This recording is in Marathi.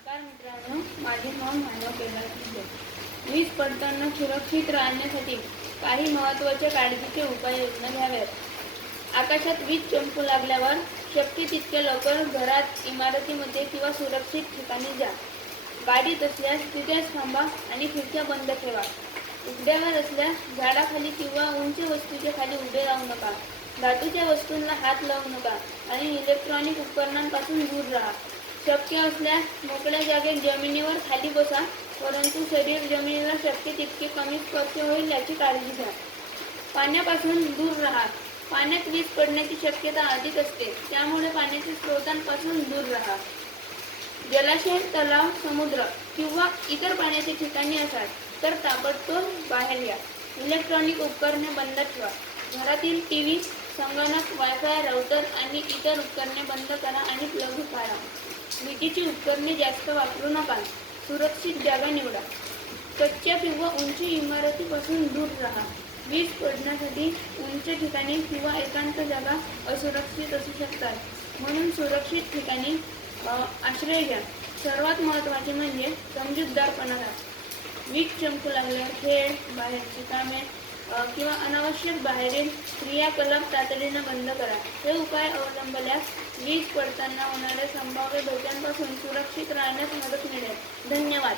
नमस्कार मित्रांनो, माझे नाव मानव कैलास. वीज पडताना सुरक्षित राहण्यासाठी काही महत्त्वाच्या काळजीचे उपाययोजना घ्याव्यात. आकाशात वीज चमकू लागल्यावर शक्य तितक्या लवकर घरात, इमारतीमध्ये किंवा सुरक्षित ठिकाणी जा. गाडीत असल्यास तिथेच थांबा आणि खिडक्या बंद ठेवा. उघड्यावर असल्यास झाडाखाली किंवा उंच वस्तूच्या खाली उभे राहू नका. धातूच्या वस्तूंना हात लावू नका आणि इलेक्ट्रॉनिक उपकरणांपासून दूर राहा. शक्य असल्यास मोकळ्या जागेत जमिनीवर खाली बसा, परंतु शरीर जमिनीला शक्य तितके कमी स्पर्श होईल याची काळजी घ्या. पाण्यापासून दूर राहा. पाण्यात वीज पडण्याची शक्यता अधिक असते, त्यामुळे पाण्याच्या स्रोतांपासून दूर राहा. जलाशय, तलाव, समुद्र किंवा इतर पाण्याच्या ठिकाणी असाल तर ताबडतोब बाहेर या. इलेक्ट्रॉनिक उपकरणे बंद ठेवा. घरातील टीव्ही, संगणक, वायफाय, राउटर आणि इतर उपकरणे बंद करा आणि प्लग काढा. विजेची उपकरणे जास्त वापरू नका. सुरक्षित जागा निवडा. कच्च्या किंवा उंच इमारतीपासून दूर राहा. वीज पडण्यासाठी उंच ठिकाणे किंवा एकांत जागा असुरक्षित असू शकतात, म्हणून सुरक्षित ठिकाणी आश्रय घ्या. सर्वात महत्त्वाचे म्हणजे समजूतदारपणा राहा. वीज चमकू लागल्यावर खेळ, बाहेरची कामे किंवा अनावश्यक बाहेरील क्रियाकलाप तातडीने बंद करा. हे उपाय अवलंबल्यास वीज पडताना होणाऱ्या संभाव्य धोक्यांपासून सुरक्षित राहण्यास मदत मिळेल. धन्यवाद.